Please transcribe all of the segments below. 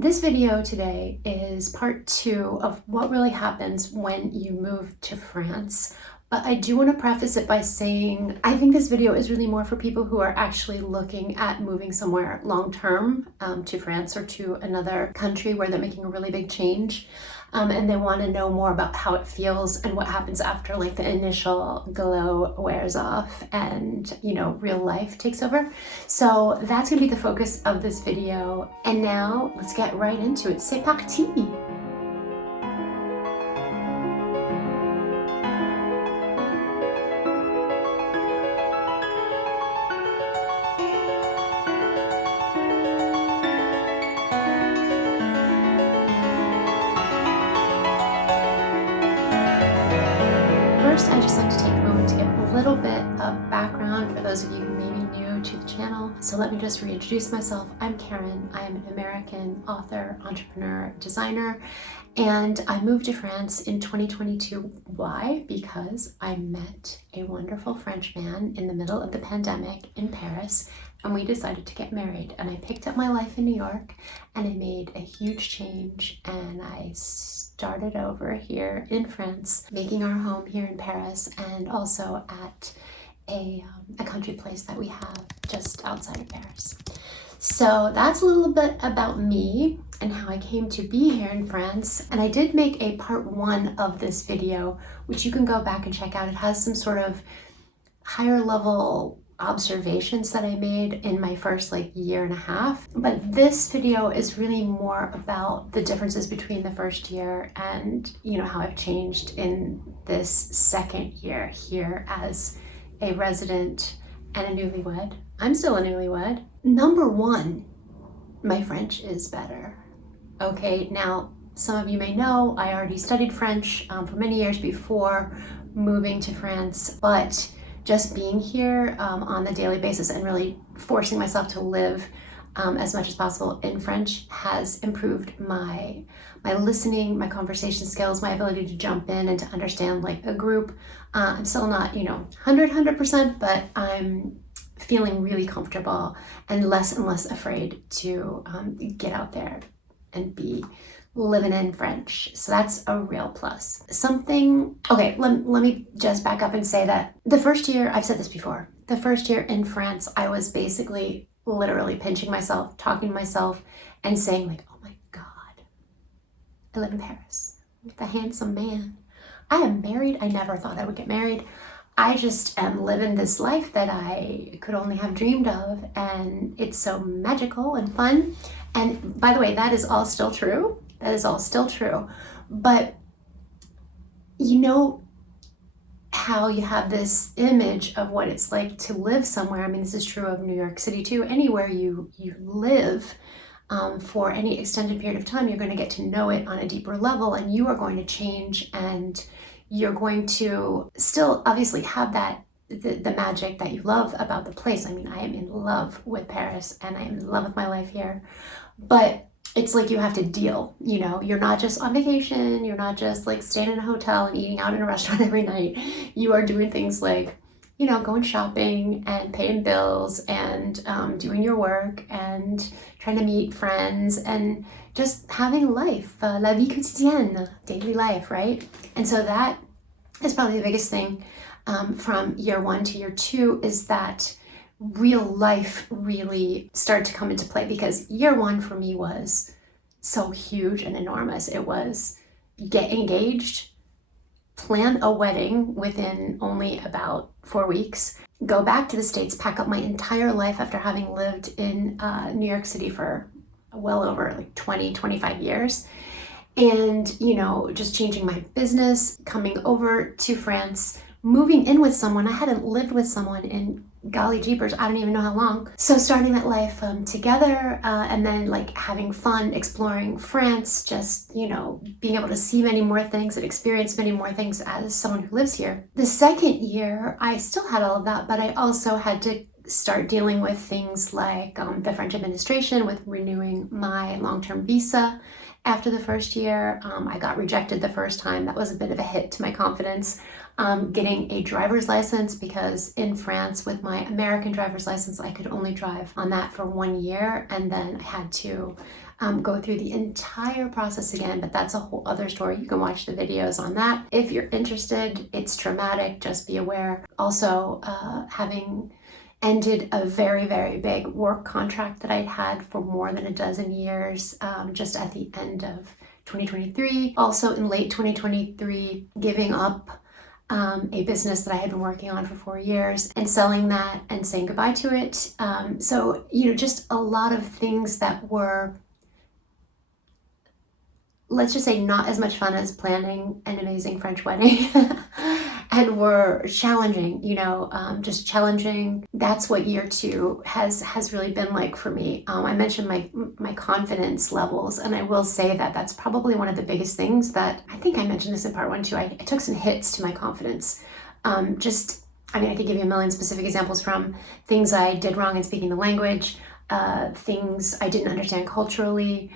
This video today is part 2 of what really happens when you move to France. But I do want to preface it by saying I think this video is really more for people who are actually looking at moving somewhere long-term to France or to another country where they're making a really big change. And they want to know more about how it feels and what happens after like the initial glow wears off and real life takes over. So that's gonna be the focus of this video. And now let's get right into it. C'est parti! First, I just like to take a moment to give a little bit of background for those of you who may be new to the channel. So let me just reintroduce myself. I'm Karen. I am an American author, entrepreneur, designer, and I moved to France in 2022. Why? Because I met a wonderful French man in the middle of the pandemic in Paris, and we decided to get married. And I picked up my life in New York and I made a huge change, and I started over here in France, making our home here in Paris and also at a country place that we have just outside of Paris. So that's a little bit about me and how I came to be here in France. And I did make a part 1 of this video, which you can go back and check out. It has some sort of higher level observations that I made in my first year and a half. But this video is really more about the differences between the first year and how I've changed in this second year here as a resident and a newlywed. I'm still a newlywed. Number 1, my French is better. Okay, now some of you may know I already studied French for many years before moving to France, but just being here on a daily basis and really forcing myself to live as much as possible in French has improved my listening, my conversation skills, my ability to jump in and to understand a group. I'm still not 100%, but I'm feeling really comfortable and less afraid to get out there and be living in French. So that's a real plus. Okay, let me just back up and say that the first year, I've said this before, the first year in France, I was basically literally pinching myself, talking to myself and saying oh my God, I live in Paris with a handsome man. I am married. I never thought I would get married. I just am living this life that I could only have dreamed of, and it's so magical and fun. And by the way, that is all still true. That is all still true. But how you have this image of what it's like to live somewhere. I mean, this is true of New York City too. Anywhere you live for any extended period of time, you're going to get to know it on a deeper level, and you are going to change, and you're going to still obviously have that the magic that you love about the place. I mean, I am in love with Paris and I am in love with my life here, but it's you have to deal, you're not just on vacation, you're not just staying in a hotel and eating out in a restaurant every night. You are doing things going shopping and paying bills and doing your work and trying to meet friends and just having life, la vie quotidienne, daily life, right? And so that is probably the biggest thing from year 1 to year 2 is that real life really started to come into play, because year 1 for me was so huge and enormous. It was get engaged, plan a wedding within only about 4 weeks, go back to the States, pack up my entire life after having lived in New York City for well over 20-25 years, and just changing my business, coming over to France, moving in with someone. I hadn't lived with someone in golly jeepers, I don't even know how long. So starting that life together and then having fun exploring France, just being able to see many more things and experience many more things as someone who lives here. The second year, I still had all of that, but I also had to start dealing with things the French administration with renewing my long-term visa. After the first year, I got rejected the first time. That was a bit of a hit to my confidence. Getting a driver's license, because in France with my American driver's license, I could only drive on that for 1 year, and then I had to go through the entire process again, but that's a whole other story. You can watch the videos on that. If you're interested, it's traumatic, just be aware. Also, having ended a very, very big work contract that I'd had for more than a dozen years, just at the end of 2023. Also in late 2023, giving up a business that I had been working on for 4 years and selling that and saying goodbye to it. So, just a lot of things that were, let's just say, not as much fun as planning an amazing French wedding and were challenging, just challenging. That's what year 2 has really been like for me. I mentioned my confidence levels, and I will say that that's probably one of the biggest things that, I think I mentioned this in part 1 too. I took some hits to my confidence. I could give you a million specific examples from things I did wrong in speaking the language, things I didn't understand culturally,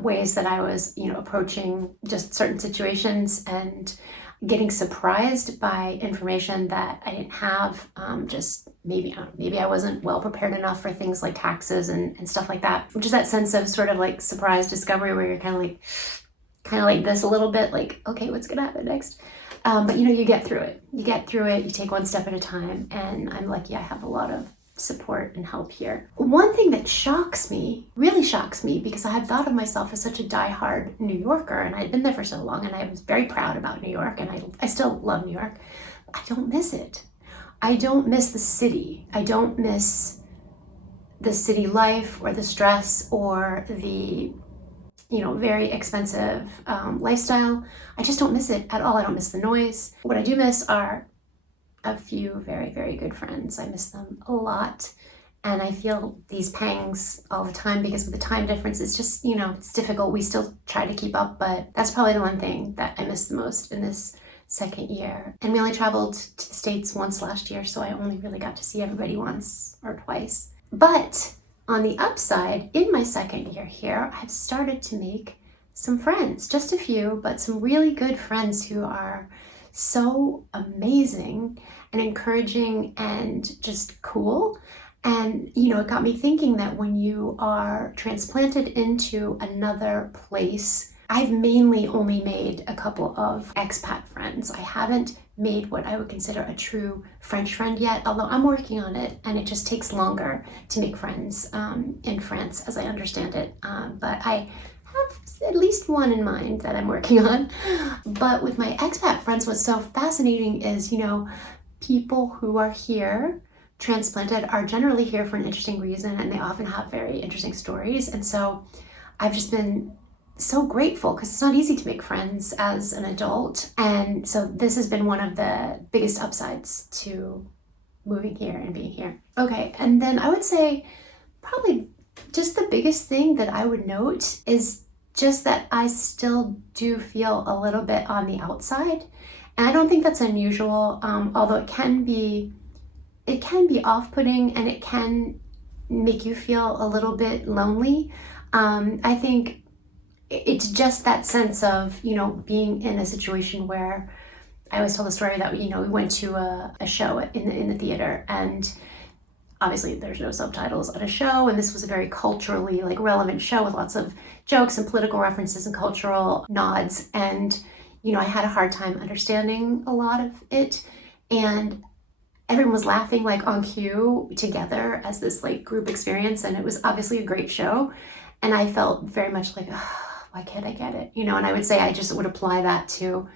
ways that I was, approaching just certain situations and getting surprised by information that I didn't have. Just maybe I wasn't well prepared enough for things like taxes and stuff like that. Which is that sense of sort of like surprise discovery where you're kind of like this a little bit, like, okay, what's gonna happen next? But you get through it. You take one step at a time, and I'm lucky I have a lot of support and help here. One thing that really shocks me, because I had thought of myself as such a diehard New Yorker, and I'd been there for so long, and I was very proud about New York, and I still love New York. I don't miss it. I don't miss the city. I don't miss the city life or the stress or the very expensive lifestyle. I just don't miss it at all. I don't miss the noise. What I do miss are a few very, very good friends. I miss them a lot. And I feel these pangs all the time because with the time difference, it's just, it's difficult. We still try to keep up, but that's probably the one thing that I miss the most in this second year. And we only traveled to the States once last year, so I only really got to see everybody once or twice. But on the upside, in my second year here, I've started to make some friends, just a few, but some really good friends who are so amazing and encouraging and just cool. And, it got me thinking that when you are transplanted into another place, I've mainly only made a couple of expat friends. I haven't made what I would consider a true French friend yet, although I'm working on it, and it just takes longer to make friends in France, as I understand it. But I have at least one in mind that I'm working on. But with my expat friends, what's so fascinating is, people who are here transplanted are generally here for an interesting reason, and they often have very interesting stories. And so I've just been so grateful, because it's not easy to make friends as an adult. And so this has been one of the biggest upsides to moving here and being here. Okay, and then I would say probably just the biggest thing that I would note is just that I still do feel a little bit on the outside. And I don't think that's unusual, although it can be off-putting, and it can make you feel a little bit lonely. I think it's just that sense of, being in a situation where I always tell the story that, we went to a show in the theater, and obviously there's no subtitles at a show, and this was a very culturally relevant show with lots of jokes and political references and cultural nods. And, I had a hard time understanding a lot of it, and everyone was laughing on cue together as this group experience, and it was obviously a great show. And I felt very much like, oh, why can't I get it? And I would say I just would apply that to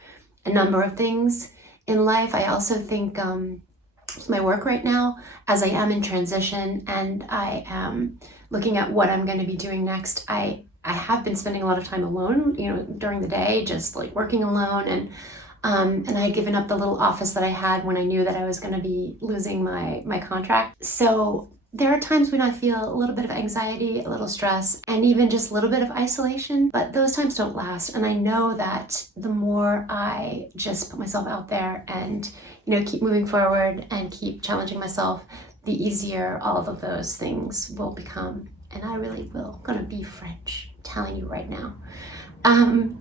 a number of things in life. I also think with my work right now, as I am in transition and I am looking at what I'm going to be doing next, I have been spending a lot of time alone, during the day, just working alone. And I had given up the little office that I had when I knew that I was going to be losing my contract. So there are times when I feel a little bit of anxiety, a little stress, and even just a little bit of isolation, but those times don't last. And I know that the more I just put myself out there and, keep moving forward and keep challenging myself, the easier all of those things will become. And I really will. I'm gonna be French, I'm telling you right now.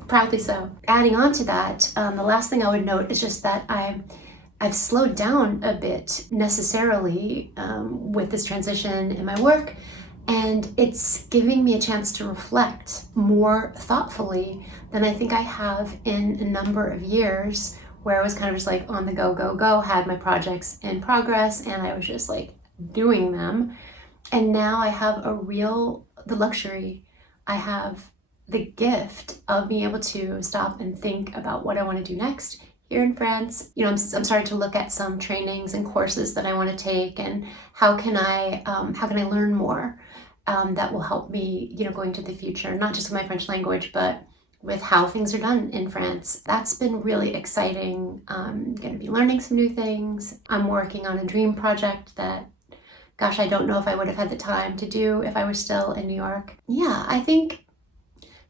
Proudly so. Adding on to that, the last thing I would note is just that I've slowed down a bit necessarily with this transition in my work, And it's giving me a chance to reflect more thoughtfully than I think I have in a number of years, where I was kind of just like on the go, had my projects in progress and I was just like doing them. And now I have the luxury, I have the gift of being able to stop and think about what I want to do next here in France. You know, I'm starting to look at some trainings and courses that I want to take, and how can I learn more that will help me, you know, going to the future, not just with my French language, but with how things are done in France. That's been really exciting. I'm going to be learning some new things. I'm working on a dream project that, gosh, I don't know if I would have had the time to do if I were still in New York. Yeah, I think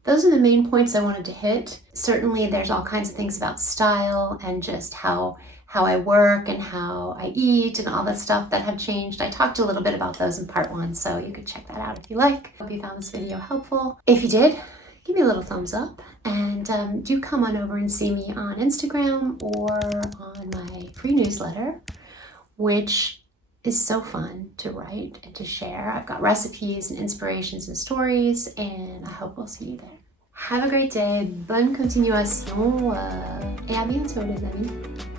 those are the main points I wanted to hit. Certainly there's all kinds of things about style and just how I work and how I eat and all that stuff that have changed. I talked a little bit about those in part 1, so you could check that out if you like. Hope you found this video helpful. If you did, give me a little thumbs up, and do come on over and see me on Instagram or on my free newsletter, which is so fun to write and to share. I've got recipes and inspirations and stories, and I hope we'll see you there. Have a great day, bonne continuation, et à bientôt les amis.